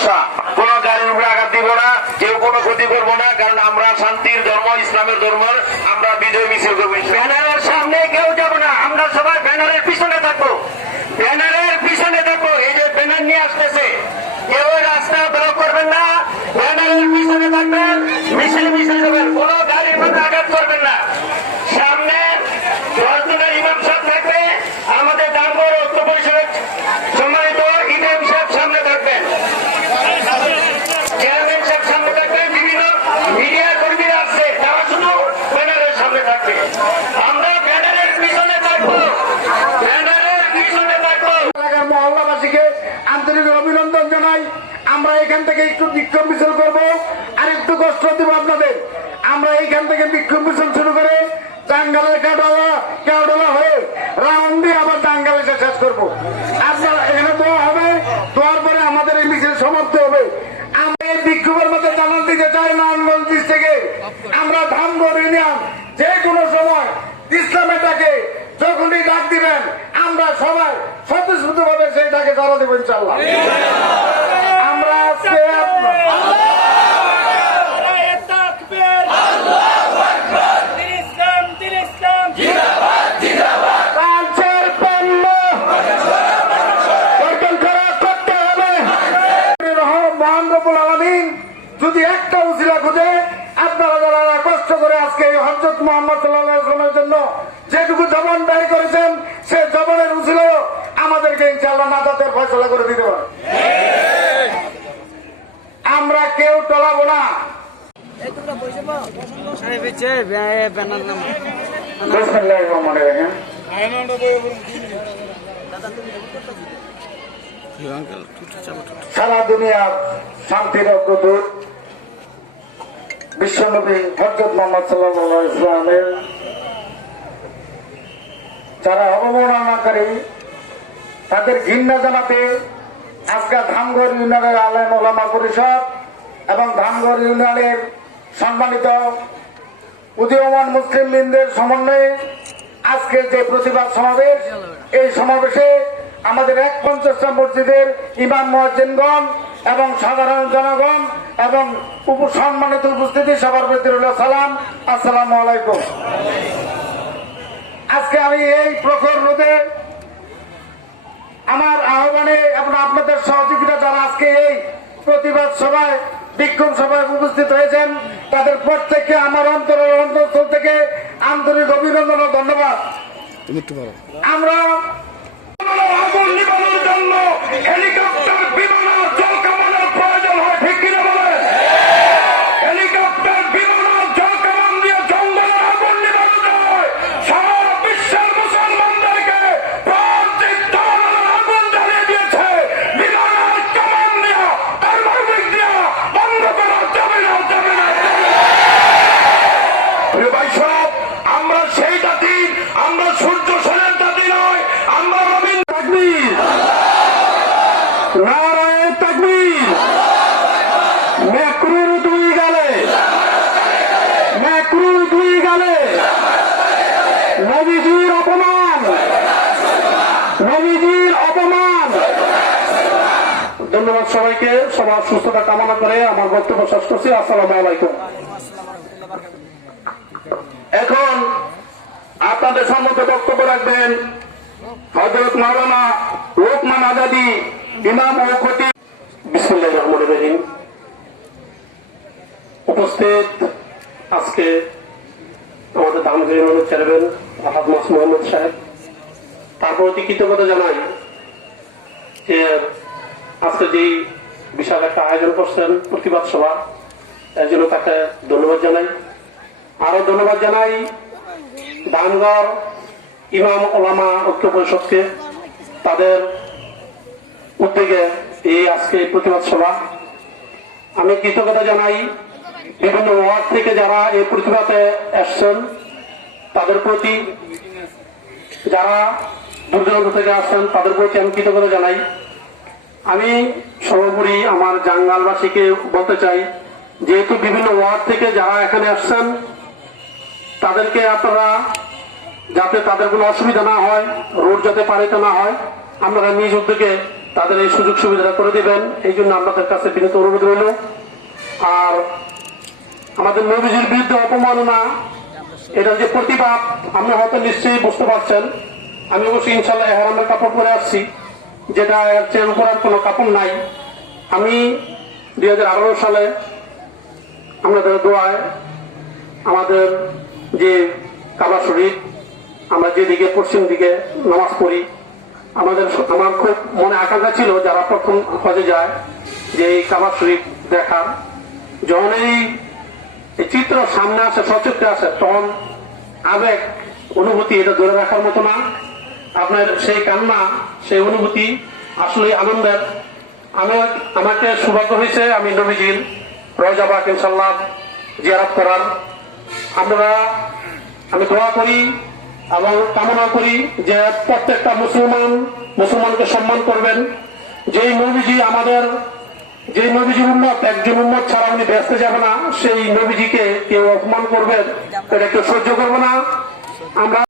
সমস্যা, কোন গাড়ির উপরে আঘাত দিব না, কেউ কোনো ক্ষতি করবো না, কারণ আমরা শান্তির ধর্ম, ইসলামের ধর্ম, আমরা বিজয় মিছিল করবো। ব্যানারের সামনে কেউ যাব না, আমরা সবাই ব্যানারের পিছনে থাকবো, ব্যানারের পিছনে থাকবো। এই যে ব্যানার নিয়ে আসতেছে, কেউ রাস্তা ব্লক করবেন না, ব্যানারের পিছনে থাকবেন, মিছিল মিছিল করবেন, কোন গাড়ির মধ্যে আঘাত করবেন না। সামনে 10 জনের ইমাম সাহেব থাকবে, আমাদের দামগড় ঐক্য পরিষদের সম্মানিত ইমাম সাহেব সামনে থাকবেন, চেয়ারম্যান সাহেব সামনে থাকবেন, বিভিন্ন মিডিয়া কর্মীরা আছে, তারা শুধু ব্যানারের সামনে থাকবে। আমরা ব্যানারের পিছনে থাকবো, ব্যানারের পিছনে থাকবো। মহল্লাবাসীকে আন্তরিক অভিনন্দন জানাই। আমরা এখান থেকে একটু বিক্ষোভ মিছিল করবো, আর একটু কষ্ট দিব আপনাদের। আমরা এইখান থেকে বিক্ষোভ মিছিল শুরু করে টাঙ্গালের কেওডলা হয়ে রাউন্ড দিয়ে আবার টাঙ্গাল এসে শেষ করবো। আপনারা এখানে দোয়া হবে, দোয়ার পরে আমাদের এই মিছিল সমাপ্ত হবে। আমরা এই বিক্ষোভের মধ্যে জানান দিতে চাই নারায়ণগঞ্জ থেকে আমরা ধামগড় ইউনিয়ন যে কোনো সময় ইসলামের ডাকে যখনই ডাক দিবেন আমরা সবাই স্বতঃস্ফূর্ত ভাবে সেই ডাকে সাড়া দেবো ইনশাল্লাহ। আমরা আজকে যদি একটা উসিলা খুঁজে আপনারা যারা কষ্ট করে আজকে হযরত মুহাম্মদ সাল্লাল্লাহু আলাইহি ওয়াসাল্লামের জন্য যেটুকু জবান ব্যয় করেছেন সে জবানের উসিলাও আমাদেরকে ইনশাআল্লাহ নাজাতের ফয়সালা করে দিতে পারে। আমরা কেউ টলাবো না। সারা দুনিয়ার শান্তির অগ্রদূত বিশ্বনবী হযরত মুহাম্মদ সাল্লাল্লাহু আলাইহি ওয়াসাল্লামের যারা অবমাননাকারী তাদের ঘৃণা জানাতে আজকে ধামগড় ইউনিয়নের আলেম ওলামা পরিষদ এবং ধামগড় ইউনিয়নের সম্মানিত উদীয়মান মুসলিম বৃন্দের সমন্বয়ে আজকের যে প্রতিবাদ সমাবেশ, এই সমাবেশে আমাদের 150টা মসজিদের ইমাম মুয়াজ্জিনগণ এবং সাধারণ জনগণ এবং সম্মানিত উপস্থিতি সবার প্রতি রইল সালাম, আসসালামু আলাইকুম। আজকে আমি এই প্রখর রোদে আমার আহ্বানে এবং আপনাদের সহযোগিতা যারা আজকে এই প্রতিবাদ সভায় বিক্ষোভ সভায় উপস্থিত হয়েছেন তাদের প্রত্যেককে আমার অন্তরের অন্তঃস্থল থেকে আন্তরিক অভিনন্দন ও ধন্যবাদ। আমরা আগুন নিবানোর জন্য হেলিকপ্টার, বিমান, জল কামানের প্রয়োজন হয়, ঠিক কিনা বলেন? হেলিকপ্টার, বিমান, জল কামান দিয়ে জঙ্গলের আগুন নিবানো যায়। সারা বিশ্বের মুসলমানদেরকে আগুন জ্বালিয়ে দিয়েছে, বিমান আর কামান দিয়া পারমাণবিক দিয়া বন্ধ করা যাবে না, যাবে না। প্রিয় ভাই সব, আমরা সেই জাতি, আমরা সূর্য সেনের জাতি নয়, আমরা রবীন্দ্র তাকবীর, নারায়ে তাকবীর, মেকরুর দুই গালে, মেকরুর দুই গালে, নবীজির অপমান, নবীজির অপমান। ধন্যবাদ সবাইকে, সবার সুস্থতা কামনা করে আমার বক্তব্য শেষ করছি। আসসালামু আলাইকুম। এখন আপনাদের সম্মুখে বক্তব্য রাখবেন হযরত মাওলানা লোকমান আজাদী, ইমাম ও খতিব। বিসমিল্লাহির রহমানির রহিম। উপস্থিত আজকে আমাদের ধামগড় ইউনিয়নের চেয়ারম্যান আহাদ মাসুদ মোহাম্মদ সাহেব, তার প্রতি কৃতজ্ঞতা জানাই যে আজকে যেই বিশাল একটা আয়োজন করছেন প্রতিবাদ সভা, এর জন্য তাকে ধন্যবাদ জানাই। আরো ধন্যবাদ জানাই ধামগড় ইমাম ওলামা ঐক্য পরিষদকে, তাদের উদ্যোগে এই আজকে প্রতিবাদ সভা। আমি কৃতজ্ঞতা জানাই বিভিন্ন ওয়ার্ড থেকে যারা এই প্রতিবাদে আসছেন তাদের প্রতি, যারা দূর দূরান্ত থেকে আসছেন তাদের প্রতি আমি কৃতজ্ঞতা জানাই। আমি সর্বোপরি আমার জাঙ্গালবাসীকে বলতে চাই, যেহেতু বিভিন্ন ওয়ার্ড থেকে যারা এখানে আসছেন তাদেরকে আপনারা যাতে তাদের কোনো অসুবিধা না হয়, রোড যাতে পালিত না হয়, আপনারা নিজ উদ্যোগে তাদের এই সুযোগ সুবিধাটা করে দিবেন, এই জন্য আপনাদের কাছে বিনীত অনুরোধ রইল। আর আমাদের নবীজির বিরুদ্ধে অপমাননা, এটার যে প্রতিবাদ আপনি হয়তো নিশ্চয়ই বুঝতে পারছেন। আমি অবশ্যই ইনশাল্লাহ এহরামের কাপড় পরে আসছি, যেটা এর চেয়ে উপর আর কোনো কাপড় নাই। আমি 2018 সালে আমাদের দোয়ায় আমাদের যে কাবা শরীফ, আমরা যেদিকে পশ্চিম দিকে নামাজ পড়ি, আমার খুব মনে আকাঙ্ক্ষা ছিল যারা প্রথম হজে যায় যে এই কাবা শরীফ দেখার। যখন এই চিত্র সামনে আসে, সচক্ষে আসে, তখন আবেগ অনুভূতি এটা ধরে রাখার মতো না। আপনার সেই কান্না, সেই অনুভূতি আসলে আনন্দের। আমাকে সৌভাগ্য হয়েছে আমি নবীজির রওজা পাক ইনশাআল্লাহ জিয়ারত করার। আমি দোয়া করি এবং কামনা করি যে প্রত্যেকটা মুসলমানকে সম্মান করবেন। যেই নবীজি উম্মত, একজন উম্মত ছাড়া উনি ব্যস্ত যাবে না, সেই নবীজিকে কেউ অপমান করবেন, এটা কেউ সহ্য করবে না। আমরা